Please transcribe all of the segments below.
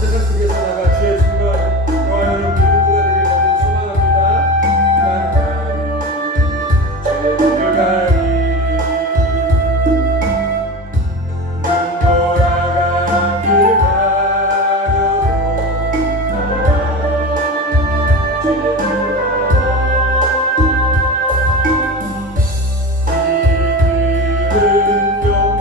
세상 속에서 나가 주의 증거하는 저와 여러분 모두가 되길 거듭 소망합니다. 갈갈이 눈 돌아가길 바라도 주의 이들은 영광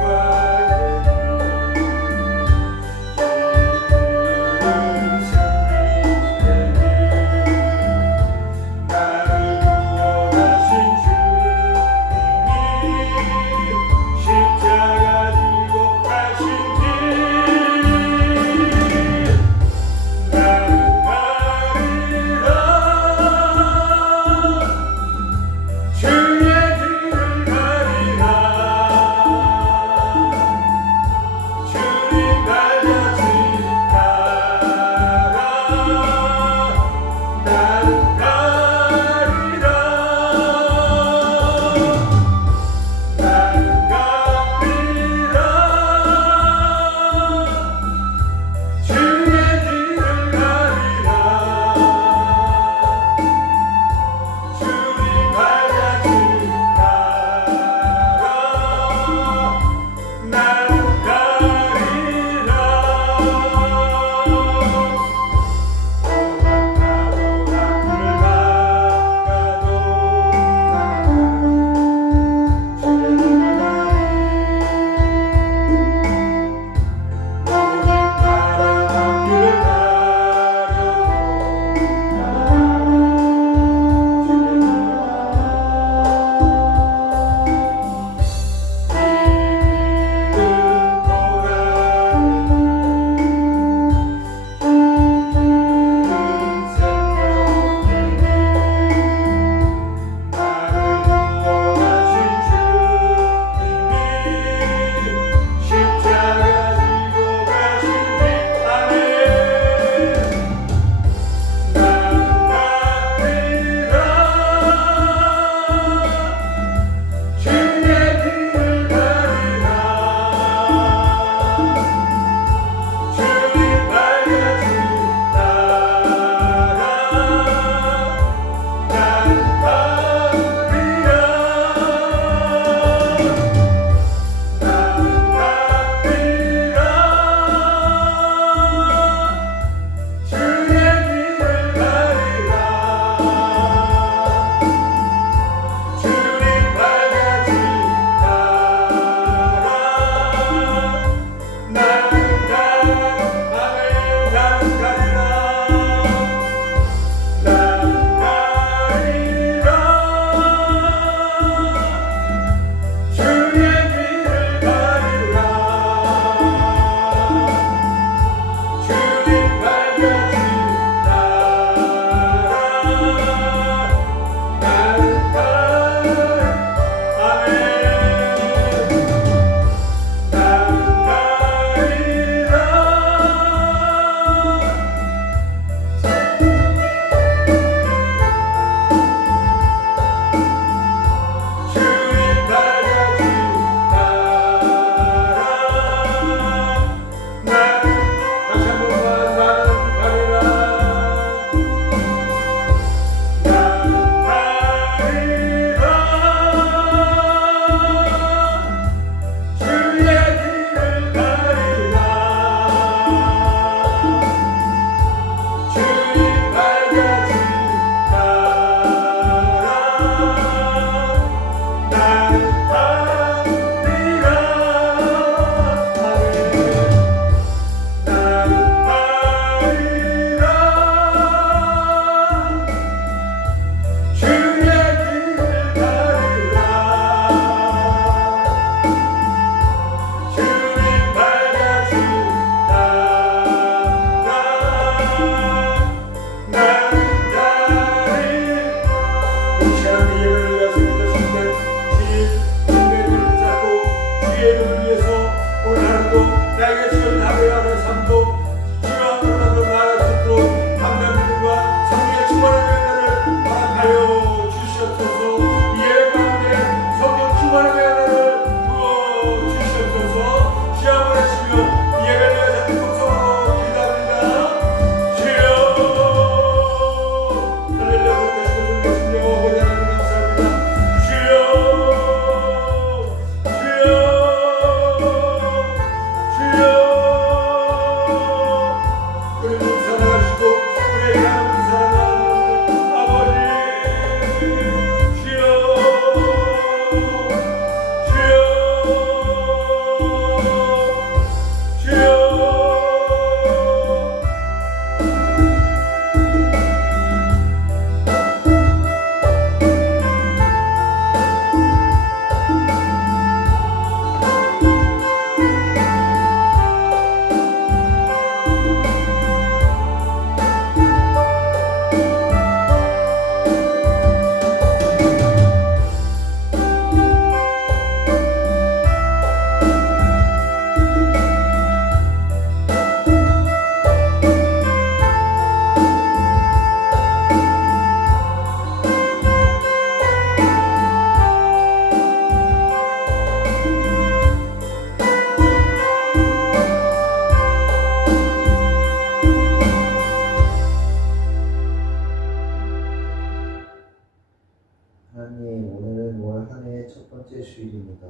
하나님, 오늘은 올 한 해의 첫 번째 주일입니다.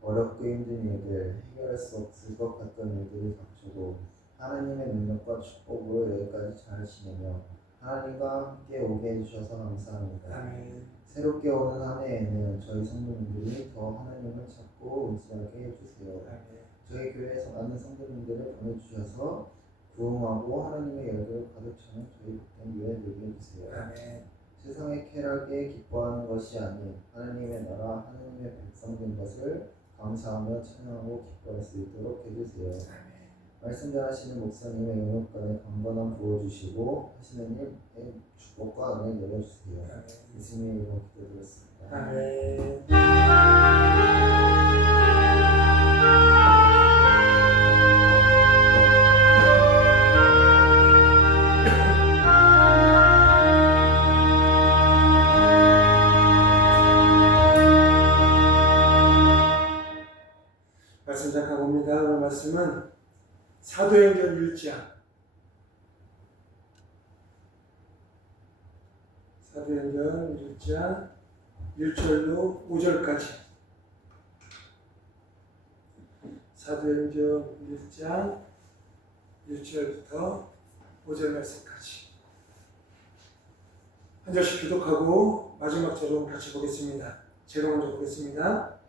어렵고 힘든 일들, 해결할 수 없을 것 같던 일들이 닥쳐도 하나님의 능력과 축복으로 여기까지 잘 지내며 하나님과 함께 오게 해주셔서 감사합니다. 아멘. 새롭게 오는 한 해에는 저희 성도님들이 더 하나님을 찾고 의지하게 해주세요. 아멘. 저희 교회에서 많은 성도님들을 보내주셔서 부흥하고 하나님의 열기로 가득 차는 저희 복된 교회 되게 해주세요. 아멘. 세상의 쾌락에 기뻐하는 것이 아닌 하나님의 나라, 하나님의 백성 된 것을 감사하며 찬양하고 기뻐할 수 있도록 해주세요. 말씀 전하시는 목사님의 영육간에 강건함 부어주시고 하시는 일에 축복과 은혜 내려주세요. 예수님의 이름으로 기도드렸습니다. 아멘. 말씀 잠깐 봅니다. 오늘 말씀은 사도행전 1장 사도행전 1장 1절로 5절까지 사도행전 1장 1절부터 5절 말씀까지 한 절씩 교독하고 마지막 절은 같이 보겠습니다. 제가 먼저 보겠습니다.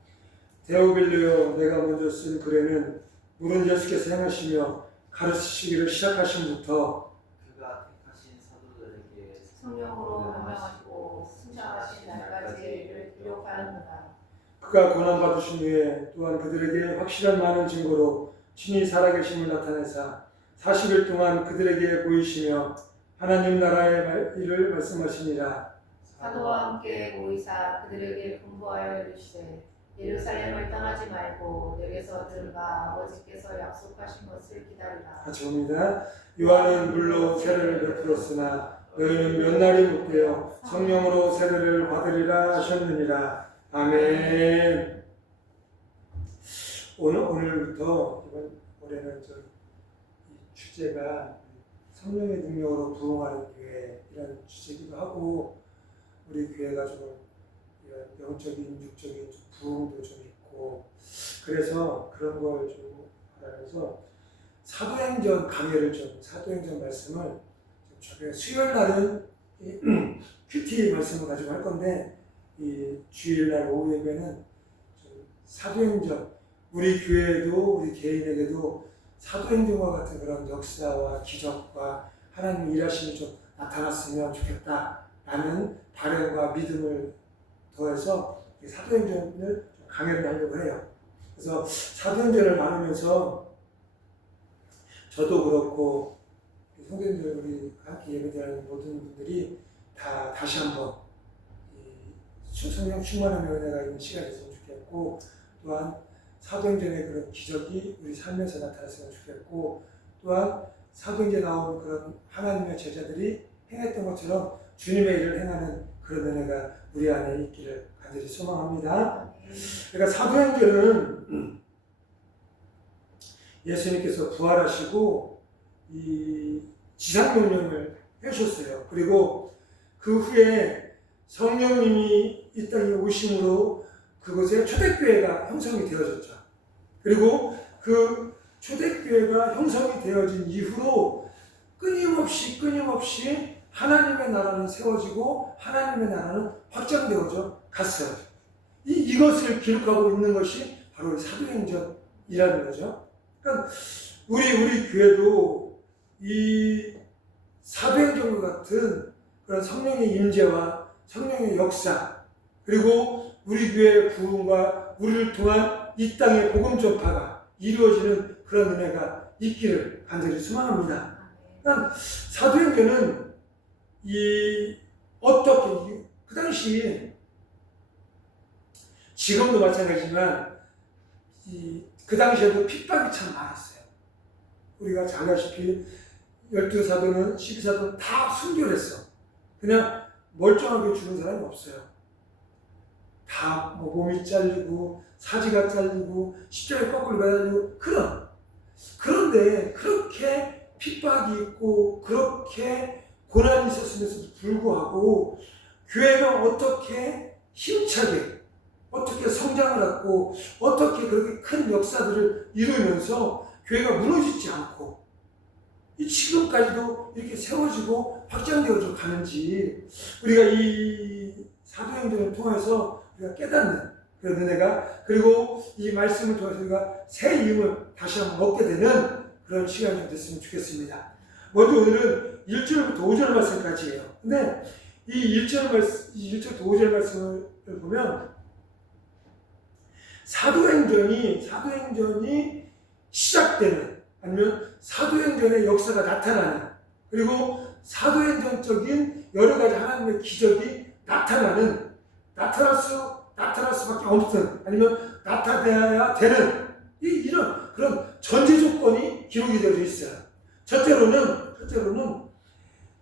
데오빌로여, 내가 먼저 쓴 글에는 물은 예수께서 행하시며 가르치시기를 시작하심부터 그가 택하신 사도들에게 성령으로 명령하시고 승천하신 날까지 이를 기록하였느니라. 그가 고난받으신 후에 또한 그들에게 확실한 많은 증거로 친히 살아계심을 나타내사 40일 동안 그들에게 보이시며 하나님 나라의 일을 말씀하시니라. 사도와 함께 모이사 그들에게 분부하여 이르시되 예루살렘을 떠나지 말고 내게서 들은 바 아버지께서 약속하신 것을 기다리라. 같이 봅니다. 요한은 물로 세례를 베풀었으나 너희는 몇 날이 못되어 성령으로 세례를 받으리라 하셨느니라. 아멘. 오늘부터 이번 올해는 이 주제가 성령의 능력으로 부흥하는 교회 이런 주제이기도 하고 우리 교회가 좀 영적인 육적인 부흥도 좀 있고 그래서 그런 걸 좀 하면서 사도행전 강의를 좀 사도행전 말씀을 좀 수요일 날은 큐티 말씀을 가지고 할 건데 이 주일날 오후 예배는 좀 사도행전 우리 교회에도 우리 개인에게도 사도행전과 같은 그런 역사와 기적과 하나님의 일하심이 좀 나타났으면 좋겠다라는 바람과 믿음을 더해서 사도행전을 강의를 하려고 해요. 그래서 사도행전을 나누면서 저도 그렇고 성도님들 우리 함께 예배드리는 모든 분들이 다시 한번 성령 충만한 은혜가 있는 시간이 됐으면 좋겠고 또한 사도행전의 그런 기적이 우리 삶에서 나타났으면 좋겠고 또한 사도행전에 나온 그런 하나님의 제자들이 행했던 것처럼 주님의 일을 행하는 그런 은혜가 우리 안에 있기를 간절히 소망합니다. 그러니까 사도행전은 예수님께서 부활하시고 이 지상명령을 해주셨어요. 그리고 그 후에 성령님이 이 땅에 오심으로 그곳에 초대교회가 형성이 되어졌죠. 그리고 그 초대교회가 형성이 되어진 이후로 끊임없이 하나님의 나라는 세워지고 하나님의 나라는 확장되어져 갔어요. 이것을 기록하고 있는 것이 바로 사도행전이라는 거죠. 그러니까 우리 교회도 이 사도행전과 같은 그런 성령의 임재와 성령의 역사 그리고 우리 교회의 부흥과 우리를 통한 이 땅의 복음 전파가 이루어지는 그런 은혜가 있기를 간절히 소망합니다. 그러니까 사도행전은 어떻게 그 당시 지금도 마찬가지지만 그 당시에도 핍박이 참 많았어요. 우리가 잘 아시다시피 12사도는 12사도는 다 순교를 했어. 그냥 멀쩡하게 죽은 사람이 없어요. 다 몸이 잘리고 사지가 잘리고 십자가에 거꾸로 매달리고 그런데 그렇게 핍박이 있고 그렇게 고난이 있었음에도 불구하고 교회가 어떻게 힘차게 어떻게 성장을 하고 어떻게 그렇게 큰 역사들을 이루면서 교회가 무너지지 않고 이 지금까지도 이렇게 세워지고 확장되어져 가는지 우리가 이 사도행전을 통해서 우리가 깨닫는 그런 은혜가, 그리고 이 말씀을 통해서 우리가 새 힘을 다시 한번 얻게 되는 그런 시간이 좀 됐으면 좋겠습니다. 먼저 오늘은 1절부터 5절 말씀까지예요. 근데 이 1절부터 5절 말씀을 보면 사도행전이 시작되는, 아니면 사도행전의 역사가 나타나는, 그리고 사도행전적인 여러 가지 하나님의 기적이 나타날 수밖에 없는, 아니면 나타내야 되는 이런 그런 전제 조건이 기록이 되어져 있어요. 첫째로는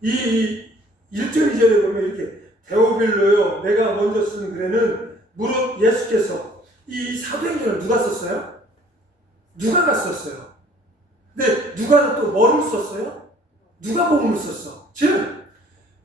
이 1절 2절에 보면 이렇게 데오빌로요 내가 먼저 쓴 글에는 무릇 예수께서, 이 사도행전을 누가 썼어요? 누가가 썼어요. 근데 누가는 또 뭐를 썼어요? 누가복음을 썼어. 즉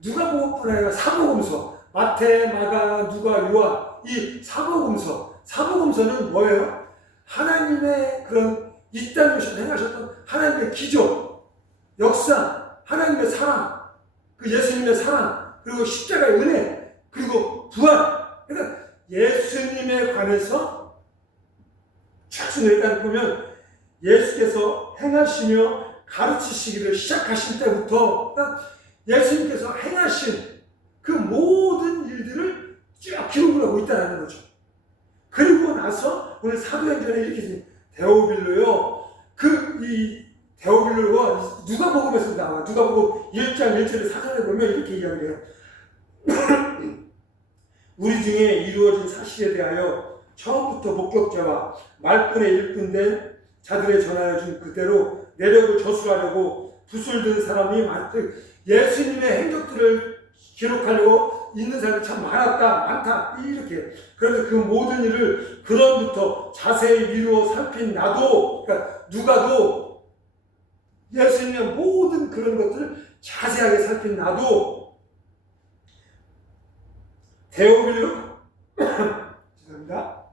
누가복음뿐 아니라 사복음서, 마태, 마가, 누가, 요한, 이 사복음서는 뭐예요? 하나님의 그런 이 땅에서 행하셨던 하나님의 기적, 역사, 하나님의 사랑, 그 예수님의 사랑, 그리고 십자가의 은혜, 그리고 부활. 그러니까 예수님에 관해서 차츰 일단 보면 예수께서 행하시며 가르치시기를 시작하신 때부터 예수님께서 행하신 그 모든 일들을 쭉 기록을 하고 있다는 거죠. 그리고 나서 오늘 사도행전에 이렇게 데오빌로요, 이 데오빌로가 누가복음에서 나와. 누가복음 1장 1절에 사전에 보면 이렇게 이야기를 해요. 우리 중에 이루어진 사실에 대하여 처음부터 목격자와 말끈에 일꾼된 자들의 전하여 준 그대로 내력을 저술하려고 붓을 든 사람이 예수님의 행적들을 기록하려고 있는 사람이 참 많다, 이렇게. 그래서 그 모든 일을 근원부터 자세히 미루어 살핀 나도, 그러니까 누가도 예수님의 모든 그런 것들을 자세하게 살핀 나도 데오빌로 죄송합니다.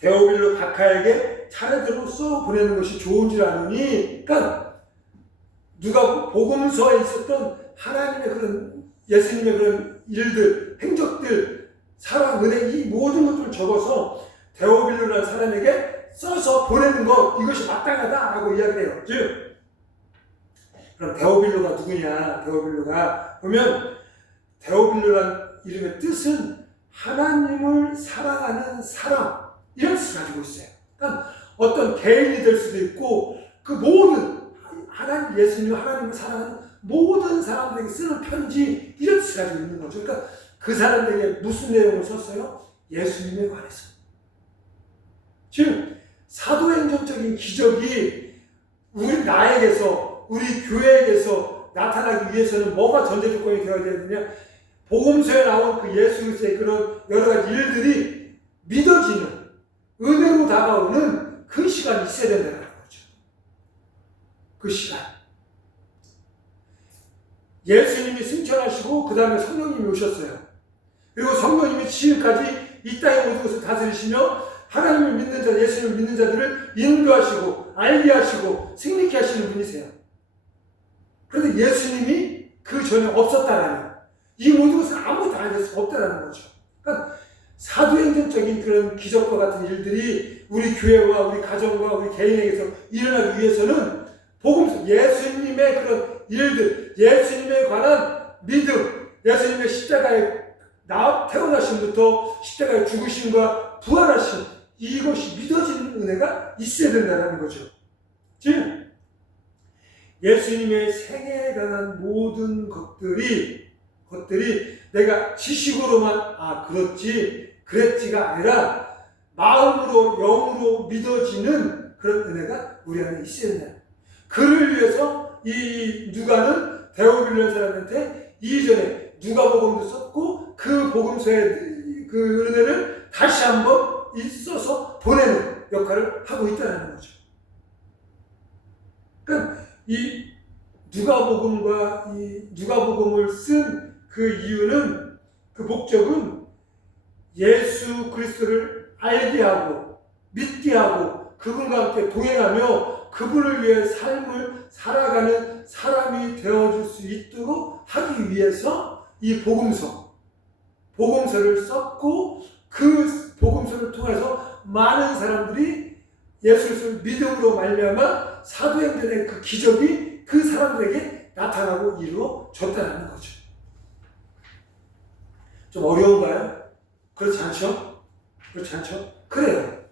데오빌로 각하에게 차례대로 써 보내는 것이 좋은 줄 아느니, 그러니까 누가 복음서에 있었던 하나님의 그런 예수님의 그런 일들, 행적들, 사랑, 은혜, 이 모든 것들을 적어서 데오빌로라는 사람에게 써서 보내는 것, 이것이 마땅하다라고 이야기를 해요. 즉, 그럼 데오빌로가 누구냐? 데오빌로가 보면 데오빌로라는 이름의 뜻은 하나님을 사랑하는 사람, 이런 뜻을 가지고 있어요. 그러니까 어떤 개인이 될 수도 있고, 그 모든 하나님, 예수님, 하나님을 사랑하는 모든 사람들에게 쓰는 편지, 이런 뜻을 가지고 있는 거죠. 그러니까 그 사람에게 무슨 내용을 썼어요? 예수님에 관해서. 즉 사도행전적인 기적이 나에게서, 우리 교회에게서 나타나기 위해서는 뭐가 전제 조건이 되어야 되느냐? 복음서에 나온 그 예수 그리스도의 그런 여러 가지 일들이 믿어지는, 은혜로 다가오는 그 시간이 있어야 된다는 거죠. 그 시간. 예수님이 승천하시고 그 다음에 성령님이 오셨어요. 그리고 성령님이 지금까지 이 땅의 모든 것을 다스리시며 하나님을 믿는 자, 예수님을 믿는 자들을 인도하시고 알게 하시고 승리케 하시는 분이세요. 그런데 예수님이 그 전에 없었다라는, 이 모든 것은 아무것도 안 될 수 없다라는 거죠. 그러니까 사도행전적인 그런 기적과 같은 일들이 우리 교회와 우리 가정과 우리 개인에게서 일어나기 위해서는 복음서, 예수님의 그런 일들, 예수님에 관한 믿음, 예수님의 십자가에 태어나심부터 십자가에 죽으심과 부활하심, 이것이 믿어지는 은혜가 있어야 된다는 거죠. 즉 예수님의 생애에 관한 모든 것들이 내가 지식으로만 그랬지가 아니라 마음으로, 영으로 믿어지는 그런 은혜가 우리 안에 있어야 된다. 그를 위해서 이 누가는 데오빌로라는 사람한테 이전에 누가복음도 썼고 그 복음서의 그 은혜를 다시 한번 써서 보내는 역할을 하고 있다는 거죠. 그러니까 이 누가복음과 이 누가복음을 쓴 그 이유는, 그 목적은 예수 그리스도를 알게 하고 믿게 하고 그분과 함께 동행하며 그분을 위해 삶을 살아가는 사람이 되어줄 수 있도록 하기 위해서 이 복음서를 썼고, 그 복음서를 통해서 많은 사람들이 예수 그리스도를 믿음으로 말미암아 사도행전의 그 기적이 그 사람들에게 나타나고 이루어졌다는 거죠. 좀 어려운가요? 그렇지 않죠? 그렇지 않죠? 그래요.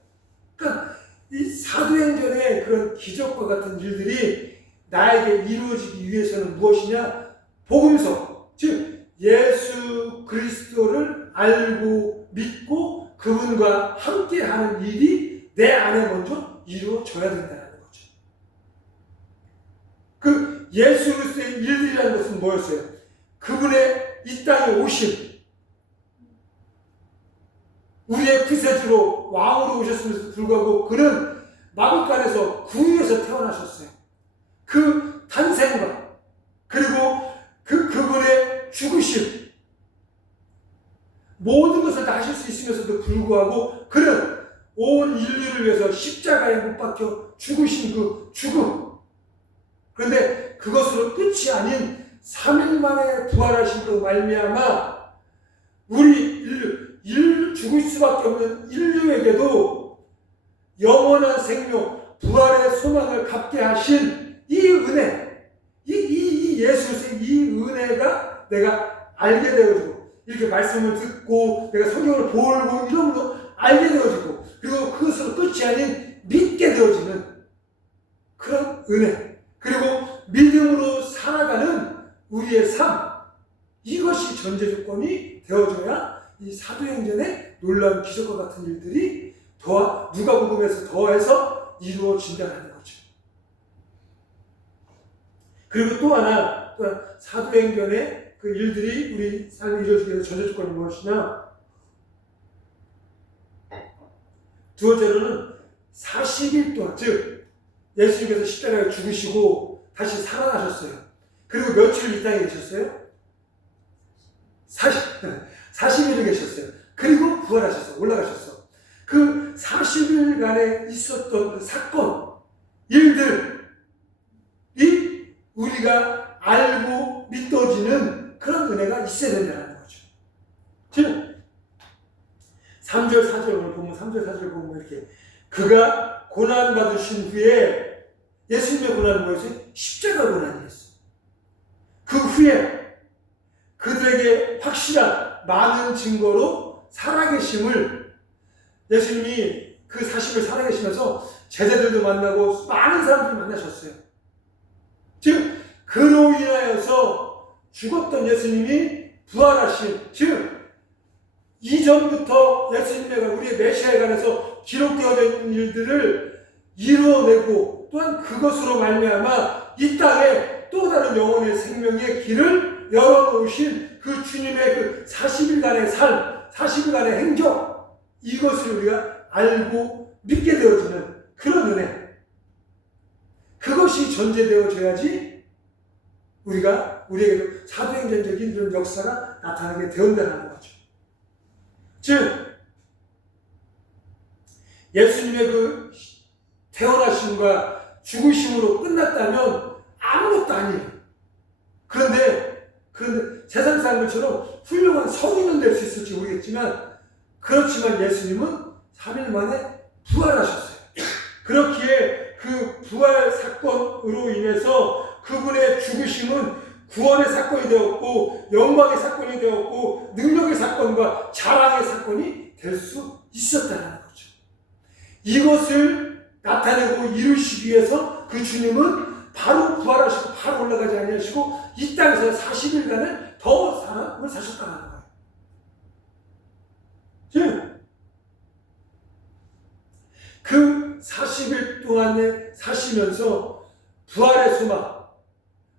그러니까 이 사도행전의 그런 기적과 같은 일들이 나에게 이루어지기 위해서는 무엇이냐? 복음서, 즉 예수 그리스도를 알고 믿고 그분과 함께하는 일이 내 안에 먼저 이루어져야 된다는 거죠. 그 예수 그리스도의 일들이라는 것은 뭐였어요? 그분의 이 땅에 오심, 우리의 구세주로 왕으로 오셨음에도 불구하고 그는 마구간에서 구유에서 태어나셨어요. 그 탄생과 그리고 그분의 죽으심, 모든 것을 다 하실 수 있으면서도 불구하고 그는 온 인류를 위해서 십자가에 못 박혀 죽으신 그 죽음, 그런데 그것으로 끝이 아닌 3일 만에 부활하심으로 말미암아 우리 인류 죽을 수밖에 없는 인류에게도 영원한 생명, 부활의 소망을 갖게 하신 이 은혜, 이 예수의 이 은혜가 내가 알게 되어지고, 이렇게 말씀을 듣고 내가 성경을 보고 이러므로 알게 되어지고, 그리고 그것으로 끝이 아닌 믿게 되어지는 그런 은혜, 그리고 믿음으로 살아가는 우리의 삶, 이것이 전제 조건이 되어져야 이 사도행전의 놀라운 기적과 같은 일들이 누가복음에서 더해서 이루어진다는 거죠. 그리고 또 하나, 사도행전의 그 일들이 우리 삶에 이루어지기 위해서 전제 조건이 무엇이냐? 두 번째로는 40일 동안, 즉 예수님께서 십자가에 죽으시고 다시 살아나셨어요. 그리고 며칠 이 땅에 계셨어요? 40일을 계셨어요. 그리고 부활하셨어. 올라가셨어. 그 40일간에 있었던 그 사건, 일들이 우리가 알고 믿어지는 그런 은혜가 있어야 된다는 거죠. 즉 3절 4절을 보면 3절 4절을 보면 이렇게, 그가 고난받으신 후에, 예수님의 고난은 뭐였어요? 십자가 고난이었어요. 그 후에 그들에게 확실한 많은 증거로 살아계심을, 예수님이 그 40일 살아계시면서 제자들도 만나고 많은 사람들을 만나셨어요. 즉 그로 인하여서 죽었던 예수님이 부활하신, 즉 이전부터 예수님과 우리의 메시아에 관해서 기록되어져 있는 일들을 이루어내고, 또한 그것으로 말미암아 이 땅에 또 다른 영혼의 생명의 길을 열어놓으신 그 주님의 그 40일간의 삶, 40일간의 행적, 이것을 우리가 알고 믿게 되어지는 그런 은혜, 그것이 전제되어져야지 우리에게도 사도행전적인 이런 역사가 나타나게 되었다는 거죠. 즉 예수님의 그 태어나심과 죽으심으로 끝났다면 아무것도 아니에요. 그런데 세상 사람들처럼 훌륭한 성인은 될 수 있을지 모르겠지만, 그렇지만 예수님은 3일 만에 부활하셨어요. 그렇기에 그 부활 사건으로 인해서 그분의 죽으심은 구원의 사건이 되었고, 영광의 사건이 되었고, 능력의 사건과 자랑의 사건이 될 수 있었다는 거죠. 이것을 나타내고 이루시기 위해서 그 주님은 바로 부활하시고 바로 올라가지 아니하시고 이 땅에서 40일간을 더 삶을 사셨다는 거예요. 즉 그 40일 동안에 사시면서 부활의 소망,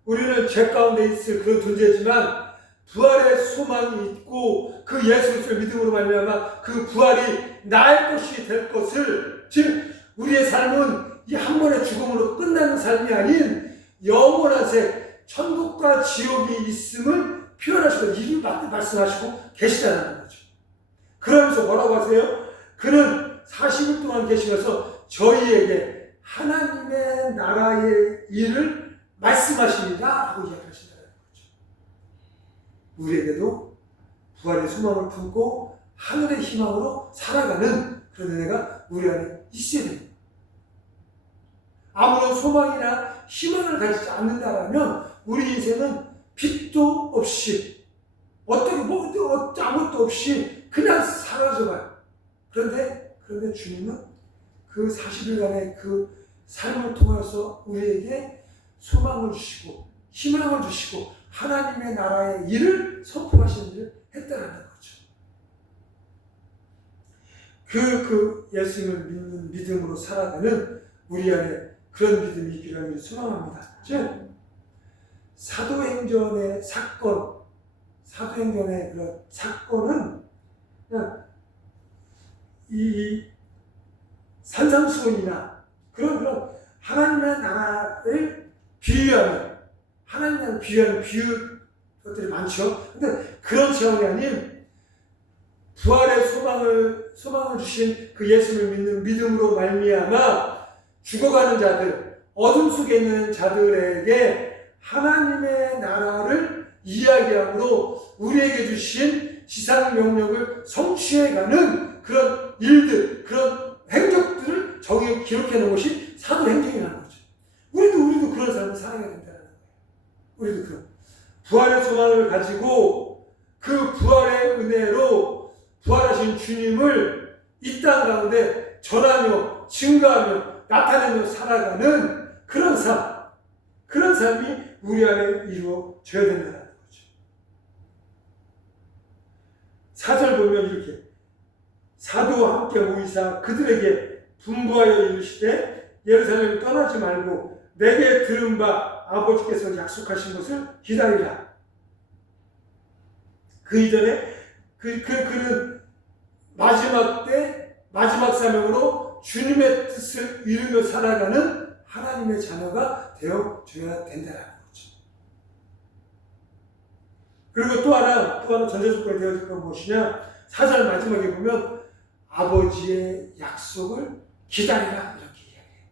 우리는 죄 가운데 있을 그런 존재지만 부활의 소망이 있고, 그 예수 그리스도를 믿음으로 말미암아 그 부활이 나의 것이 될 것을, 즉 우리의 삶은 이 한 번의 죽음으로 끝나는 삶이 아닌 영원한 새, 천국과 지옥이 있음을 표현하시고 이를 말씀하시고 계시다는 거죠. 그러면서 뭐라고 하세요? 그는 40일 동안 계시면서 저희에게 하나님의 나라의 일을 말씀하시리라 하고 이야기하신다는 거죠. 우리에게도 부활의 소망을 품고 하늘의 희망으로 살아가는 그런 은혜가 우리 안에 있어야 됩니다. 아무런 소망이나 희망을 가지지 않는다면 우리 인생은 빛도 없이 아무것도 없이 그냥 사라져가요. 그런데 주님은 그 40일간의 그 삶을 통해서 우리에게 소망을 주시고 희망을 주시고 하나님의 나라의 일을 선포하시는 일을 했다는 거죠. 그 예수님을 믿는 믿음으로 살아가는 우리 안에 그런 믿음이 있기를 소망합니다. 즉 사도행전의 그런 사건은 그냥 이 산상수훈이나 그런 하나님의 나라를 비유하는 비유 것들이 많죠. 근데 그런 차원이 아닌 부활의 소망을 주신 그 예수를 믿는 믿음으로 말미암아 죽어가는 자들, 어둠 속에 있는 자들에게 하나님의 나라를 이야기함으로 우리에게 주신 지상 명령을 성취해가는 그런 일들, 그런 행적들을 저기 기록해 놓은 것이 사도행전이라는 거죠. 우리도 그런 삶을 살아야 된다는 거예요. 우리도 그런 부활의 소망을 가지고 그 부활의 은혜로 부활하신 주님을 이 땅 가운데 전하며 증거하며 나타내며 살아가는 그런 삶이 우리 안에 이루어져야 된다는 거죠. 4절 보면 이렇게 사도와 함께 모이사 그들에게 분부하여 이르시되 예루살렘을 떠나지 말고 내게 들은 바 아버지께서 약속하신 것을 기다리라. 그 이전에 그는 마지막 사명으로 주님의 뜻을 이루며 살아가는 하나님의 자녀가 되어줘야 된다는 거죠. 그리고 또 하나 전제조건이 되어질 건 무엇이냐? 4절 마지막에 보면 아버지의 약속을 기다리라 이렇게 이야기해요.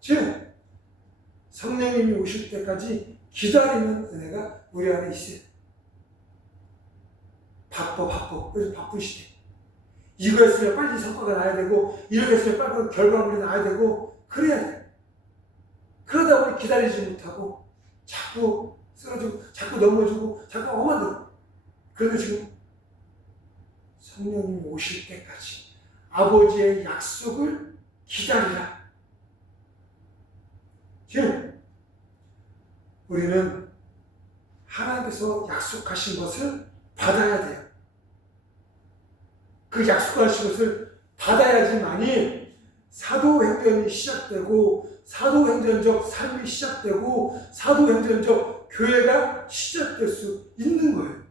즉 성령님이 오실 때까지 기다리는 은혜가 우리 안에 있어요. 바빠. 그래서 바쁜 시대. 이거 했으면 빨리 성과가 나야 되고 이렇게 했으면 빨리 결과물이 나야 되고 그래야 돼. 그러다 보니 기다리지 못하고 자꾸 쓰러지고 자꾸 넘어지고 자꾸 험하더라고. 그런데 지금 성령님이 오실 때까지 아버지의 약속을 기다리라. 즉 우리는 하나님께서 약속하신 것을 받아야 돼요. 그 약속하신 것을 받아야지만이 사도행전이 시작되고 사도행전적 삶이 시작되고 사도행전적 교회가 시작될 수 있는 거예요.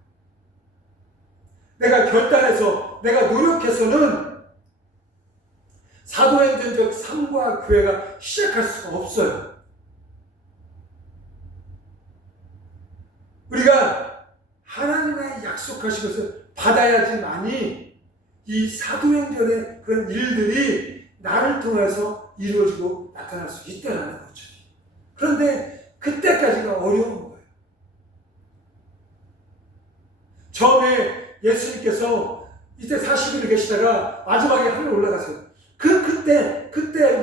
내가 결단해서 내가 노력해서는 사도행전적 삶과 교회가 시작할 수가 없어요. 우리가 하나님의 약속하신 것을 받아야지만이 이 사도행전의 그런 일들이 나를 통해서 이루어지고 나타날 수 있다는 거죠. 그런데 그때까지가 어려운 거예요. 처음에 예수님께서 이때 40일을 계시다가 마지막에 하늘 올라가세요. 그때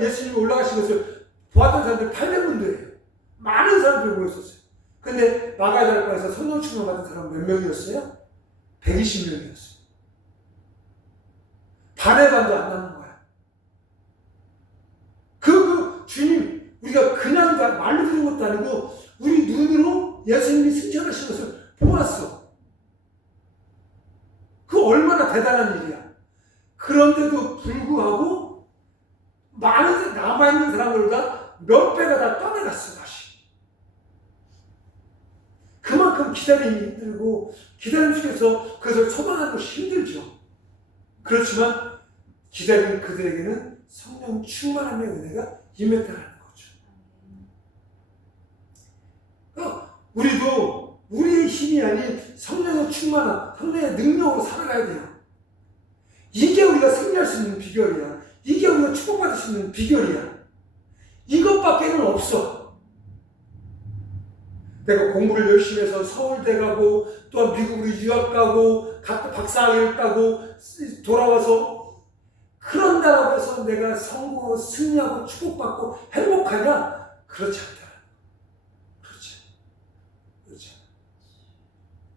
예수님이 올라가신 것을 보았던 사람들 800분들이에요. 많은 사람들이 모였었어요. 근데 마가다락방에서 성령 충만 받은 사람 몇 명이었어요? 120명이었어요. 반의 반도 안 남은 거야. 그 주님, 우리가 그냥 말로 들은 것도 아니고 우리 눈으로 예수님이 승천하신 것을 보았어. 그 얼마나 대단한 일이야. 그런데도 불구하고 많은 남아있는 사람들보다 몇 배가 다 떠나갔어 다시. 그만큼 기다림이 힘들고 기다림 속에서 그것을 소망하는 것이 힘들죠. 그렇지만 기다리는 그들에게는 성령 충만함의 은혜가 임했다는 거죠. 우리도 우리의 힘이 아닌 성령의 충만함, 성령의 능력으로 살아가야 돼요. 이게 우리가 승리할 수 있는 비결이야. 이게 우리가 축복받을 수 있는 비결이야. 이것밖에는 없어. 내가 공부를 열심히 해서 서울대 가고 또한 미국으로 유학 가고 박사학위를 따고 돌아와서 그런다고 해서 내가 성공하고 승리하고 축복받고 행복하냐? 그렇지 않다. 그렇지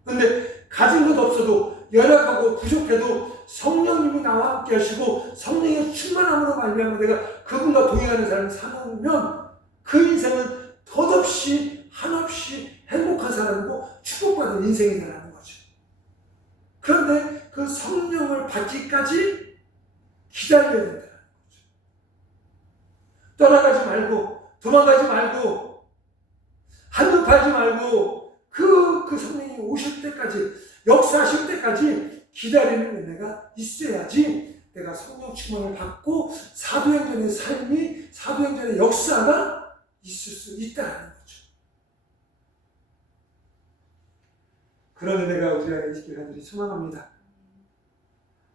않아. 근데 가진 것 없어도 연약하고 부족해도 성령님이 나와 함께 하시고 성령의 충만함으로 말미암아 내가 그분과 동행하는 삶을 살아오면 그 인생은 덧없이 한없이 행복한 사람이고 축복받은 인생이라는 거죠. 그런데 그 성령을 받기까지 기다려야 된다는 거죠. 떠나가지 말고 도망가지 말고 한눈 팔지 말고 그 성령이 오실 때까지 역사하실 때까지 기다리는 은혜가 있어야지 내가 성령 충만을 받고 사도행전의 삶이 사도행전의 역사가 있을 수 있다는 거죠. 그런 은혜가 우리 안에 있길 간절히 소망합니다.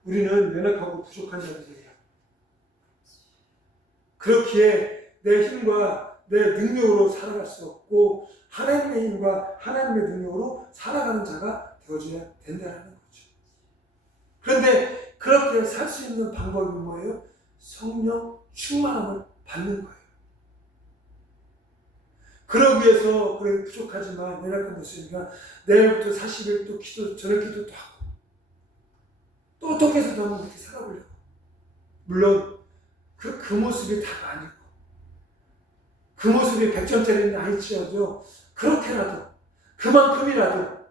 우리는 연약하고 부족한 자들이에요. 그렇기에 내 힘과 내 능력으로 살아갈 수 없고 하나님의 힘과 하나님의 능력으로 살아가는 자가 되어줘야 된다는 거죠. 그런데 그렇게 살 수 있는 방법이 뭐예요? 성령 충만함을 받는 거예요. 그러기 위해서 그래 부족하지만 연약한 모습이니까 내일부터 40일 또 기도, 저녁 기도도 하고 또 어떻게 해서도 한번 그렇게 살아보려고. 물론 그 모습이 다가 아니고 그 모습이 100점짜리는 아니지어도 그렇게라도 그만큼이라도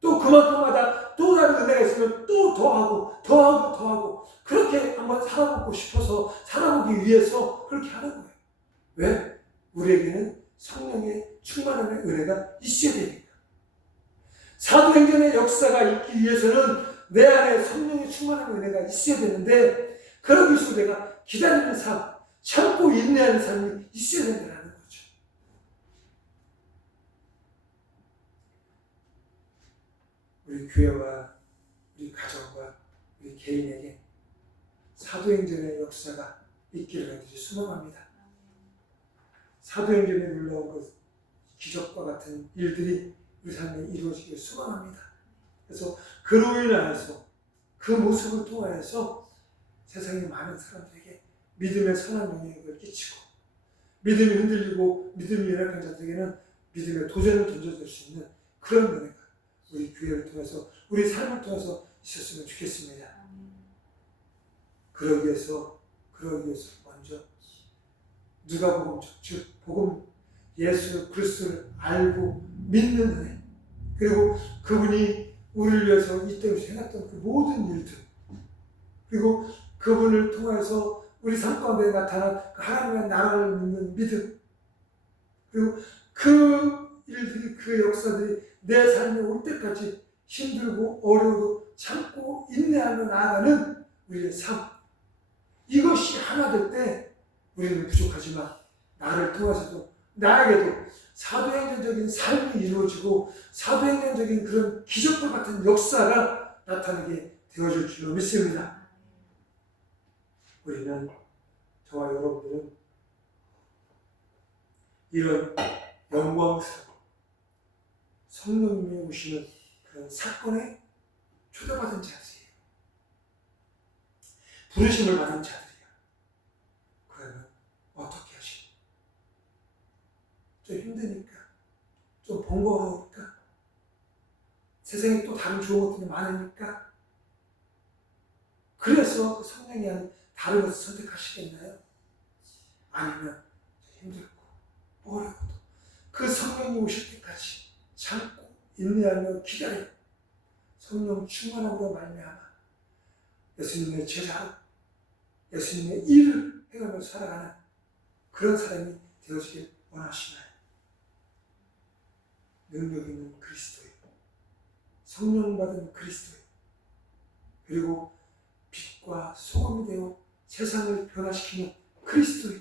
또 그만큼마다 또 다른 은혜가 있으면 또 더하고 그렇게 한번 살아보고 싶어서 살아보기 위해서 그렇게 하는 거예요. 왜? 우리에게는 성령의 충만함의 은혜가 있어야 되니까. 사도행전의 역사가 있기 위해서는 내 안에 성령의 충만한 은혜가 있어야 되는데 그러기 위해서 내가 기다리는 삶, 참고 인내하는 삶이 있어야 된다는 거죠. 우리 교회와 우리 가정과 우리 개인에게 사도행전의 역사가 있기를 간절히 소망합니다. 사도행전에 놀라운 그 기적과 같은 일들이 우리 삶에 이루어지길 소망합니다. 그래서 그로 인하여서 그 모습을 통하여서 세상의 많은 사람들에게 믿음의 선한 영향을 끼치고 믿음이 흔들리고 믿음이 연약한 자들에게는 믿음의 도전을 던져줄 수 있는 그런 은혜가 우리 교회를 통해서 우리 삶을 통해서 있었으면 좋겠습니다. 그러기 위해서 먼저 누가복음 즉 복음 예수 그리스도를 알고 믿는 은혜 그리고 그분이 우리를 위해서 이 땅에 행했던 그 모든 일들 그리고 그분을 통해서 우리 삶 가운데 나타난 그 하나님의 나라를 믿는 믿음 그리고 그 일들이 그 역사들이 내 삶에 올 때까지 힘들고 어려워도 참고 인내하며 나아가는 우리의 삶 이것이 하나 될 때 우리는 부족하지만 나를 통해서도 나에게도 사도행전적인 삶이 이루어지고 사도행전적인 그런 기적과 같은 역사가 나타나게 되어줄 줄로 믿습니다. 우리는 저와 여러분들은 이런 영광스러운 성령님이 오시는 그런 사건에 초대받은 자들이에요. 부르심을 받은 자들이에요. 그러면 어떻게 하시니? 좀 힘드니까, 좀 번거로우니까, 세상에 또 다른 좋은 것들이 많으니까, 그래서 그 성령이 하는 다른 것을 선택하시겠나요? 아니면 힘들고 어려워도 그 성령이 오실 때까지 참고 인내하며 기다려 성령 충만함으로 말미암아 예수님의 제자로 예수님의 일을 행하며 살아가는 그런 사람이 되어지길 원하시나요? 능력 있는 그리스도요, 성령 받은 그리스도요, 그리고 빛과 소금이 되어 세상을 변화시키는 그리스도요.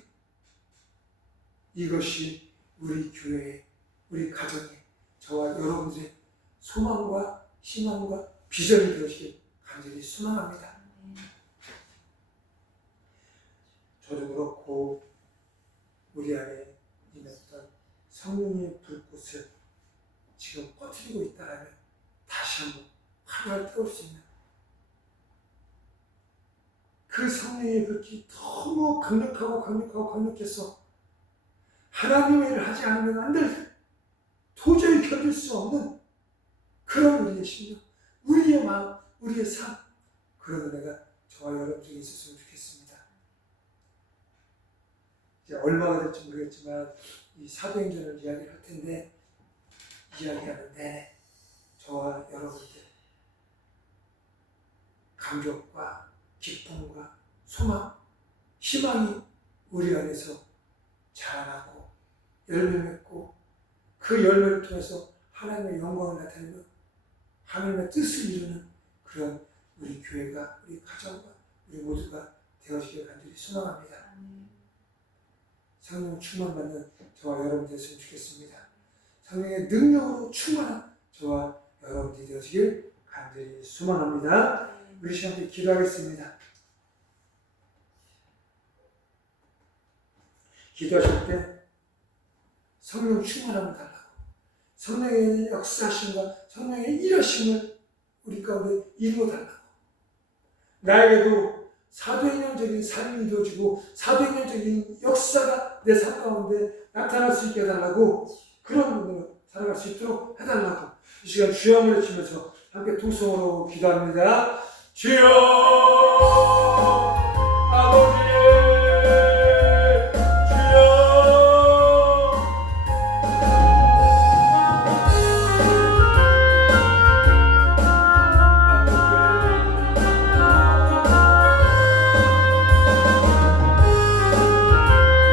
이것이 우리 교회의, 우리 가정의, 저와 여러분들의 소망과 희망과 비전이 되시길 간절히 소망합니다. 저도 그렇고 우리 안에 임했던 성령의 불꽃을 지금 꺼트리고 있다면 다시 한번 활활 태울 수 있는 그 성령의 불꽃이 너무 강력해서 하나님의 일을 하지 않으면 안 될, 도저히 견딜 수 없는 그런 우리의 심령, 우리의 마음, 우리의 삶, 그런 은혜가 저와 여러분에게 있었으면 좋겠습니다. 이제 얼마가 될지 모르겠지만 이 사도행전을 이야기를 할 텐데, 이야기하는 내내 저와 여러분들 감격과 기쁨과 소망, 희망이 우리 안에서 자라나고 열매 맺고 그 열매를 통해서 하나님의 영광을 나타내는, 하나님의 뜻을 이루는 그런 우리 교회가, 우리 가정과 우리 모두가 되어지길 간절히 소망합니다. 성령 충만받는 저와 여러분 되었으면 좋겠습니다. 성령의 능력으로 충만한 저와 여러분들이 되어지길 간절히 소망합니다. 우리 시간에 기도하겠습니다. 기도하실 때 성령 충만함을 달라고, 성령의 역사심과 성령의 일하심을 우리 가운데 이루어 달라고, 나에게도 사도행전적인 삶이 이루어지고 사도행전적인 역사가 내 삶 가운데 나타날 수 있게 해달라고, 그런 분으로 살아갈 수 있도록 해달라고 이 시간 주여 외치면서 함께 통성으로 기도합니다. 주여!